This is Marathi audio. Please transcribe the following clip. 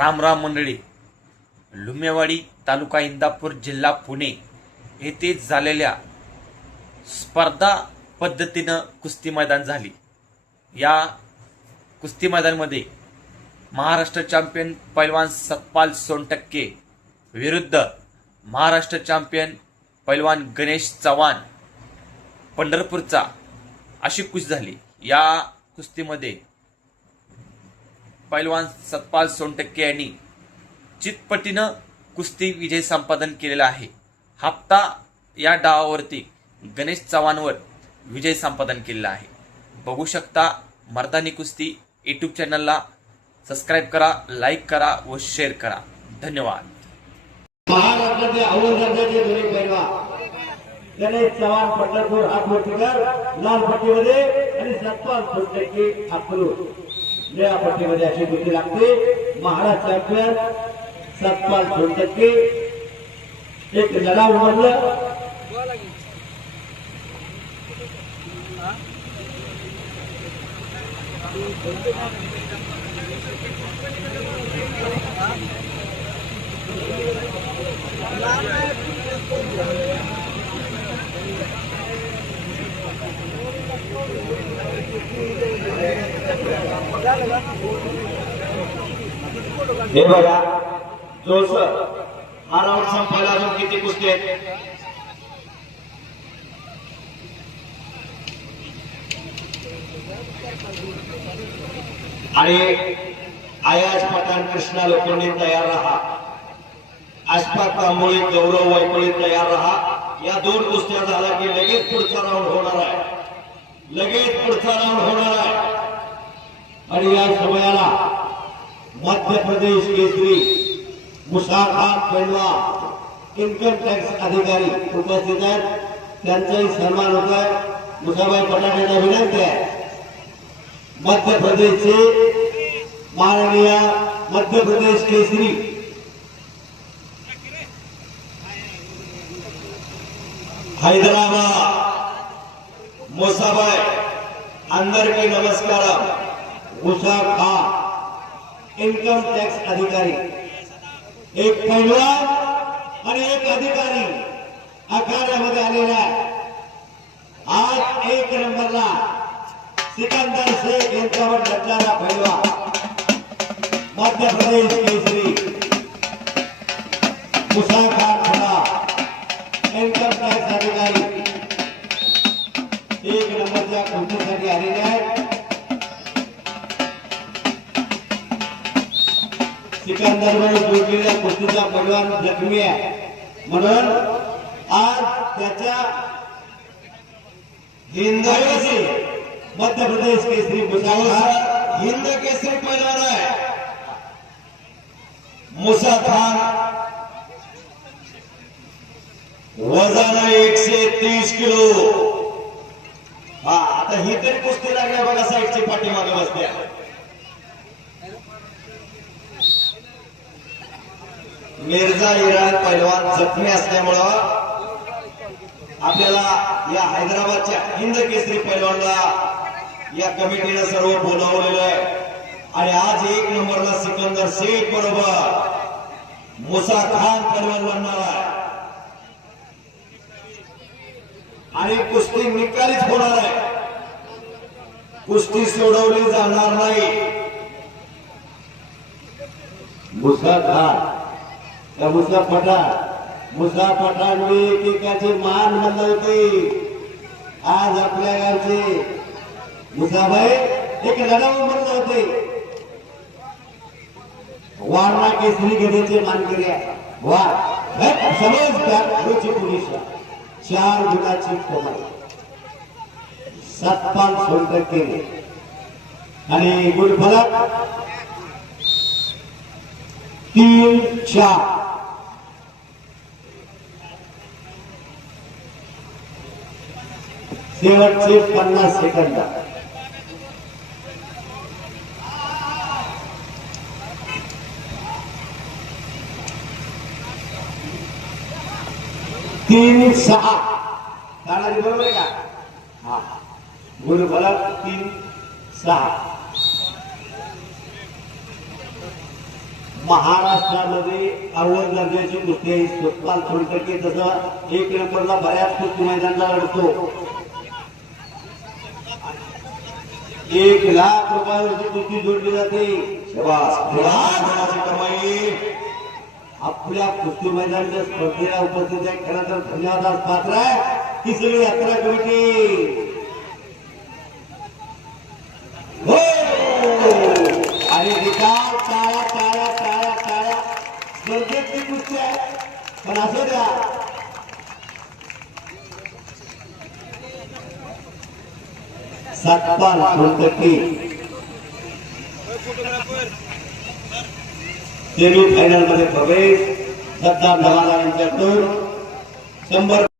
राम राम मंडळी. लुमेवाडी तालुका इंदापूर जिल्हा पुणे येथे झालेल्या स्पर्धा पद्धतीनं कुस्ती मैदान झाली. या कुस्ती मैदानामध्ये महाराष्ट्र चॅम्पियन पैलवान सतपाल सोनटक्के विरुद्ध महाराष्ट्र चॅम्पियन पैलवान गणेश चव्हाण पंढरपूरचा अशी कुस्ती झाली. या कुस्तीमध्ये पैलवान सतपाल सोनटक्के यांनी चितपटीनं कुस्ती विजय संपादन केलेला आहे. हप्ता या डावावरती गणेश चव्हाणवर विजय संपादन केलेला आहे. बघू शकता. मर्दानी कुस्ती यूट्यूब चॅनलला सबस्क्राईब करा, लाईक करा व शेअर करा. धन्यवाद. महाराष्ट्राचे अव्वल दर्जाचे दोन्ही पैलवान गणेश चव्हाण पंढरपूर हात मोठीकर लाल पट्टीमध्ये आणि सतपाल सोनटक्के अकलूज निळ्या पट्टीमध्ये अशी कुस्ती लागते. महाराष्ट्र चॅम्पियन सतपाल सोनटक्के एक लढाऊ म्हणलं हे बघा जोस हा राऊंड संपायला अजून किती कुस्ती आहेत. आणि आयाज पठाण कृष्णा लोखंडे तयार रहा. अशफाक कांबळे गौरव वैपळे तयार रहा. या दोन कुस्त्या झाल्या की लगेच पुढचा राऊंड होणार आहे. लगेच पुढचा राऊंड होणार आहे. आणि या समयाला मध्य प्रदेश केसरी मुसा खान पैलवान इन्कम टॅक्स अधिकारी उपस्थित आहेत. त्यांचाही सन्मान होत आहे. मुसाबाई पठाण यांना विनंती आहे. मध्य प्रदेशचे माननीय मध्य प्रदेश केसरी हैदराबाद मुसाबाई अंदर की नमस्कार. मुसा खान इन्कम टॅक्स अधिकारी एक पैलवान आणि एक अधिकारी आखाड्यामध्ये आलेला आहे. आज एक नंबरला सिकंदर शेख यांच्यावर लढणारा पैलवान मध्य प्रदेश केसरी मुसा खान खुदा इन्कम टॅक्स अधिकारी एक नंबरच्या कुस्तीसाठी आलेले आहेत. सिकंदरवर जोडलेल्या कुस्तीचा पैलवान जखमी आहे म्हणून आज त्याच्या हिंदवी मध्य प्रदेश केसरी मुसा हिंद केसरी पैलवान आहे. मुसा खान वजन 130 किलो. हा आता ही तरी कुस्ती लागल्या बघा. साईडची पाठीमागे बसते. मिर्झा इराण पैलवान जखमी असल्यामुळं आपल्याला या हैदराबादच्या हिंद केसरी पैलवानला या कमिटीनं सर्व बोलावलेलं आहे. आणि आज एक नंबरला सिकंदर शेख बरोबर मुसा खान पैलवान लढणार आहे. आणि कुस्ती निकालीच होणार आहे. कुस्ती सोडवली जाणार नाही. मुसा खान मुसा पठाण मी एकेकाचे मान म्हणलं होते. आज आपल्या गावचे मुसाबाई एक लढाऊ म्हणलं होते. वारणा केसरी घेण्याचे मानकरी आहे. वा समज पोलीस 4 गुणाची कमाई सतपाल सोनटक्के आणि गुणफलक 3-4. शेवटचे 50 सेकंद. तीन 6 तानाजी बरोबर आहे का? हा गुणफलक 3-6. महाराष्ट्रामध्ये अव्वल दर्जाची कुस्ती आहे. सुखपाल सोनटक्के जसं 1 नंबरला बऱ्याच कुस्ती मैदानाला लढतो. 1,00,000 रुपयावरची कुस्ती जोडली जाते. कमाई आपल्या कुस्ती मैदानाच्या स्पर्धेला उपस्थित आहे. खरं तर धन्यवाद पात्र आहे ही सगळी यात्रा कमिटी. हो आणि निकाल टाळा टाळा टाळा टाळा स्पर्धेतली कुस्ती आहे. पण असं द्या सतपाल सोनटक्के सेमी फायनल मध्ये प्रवेश. सत्तार धमाला यांच्याकडून 100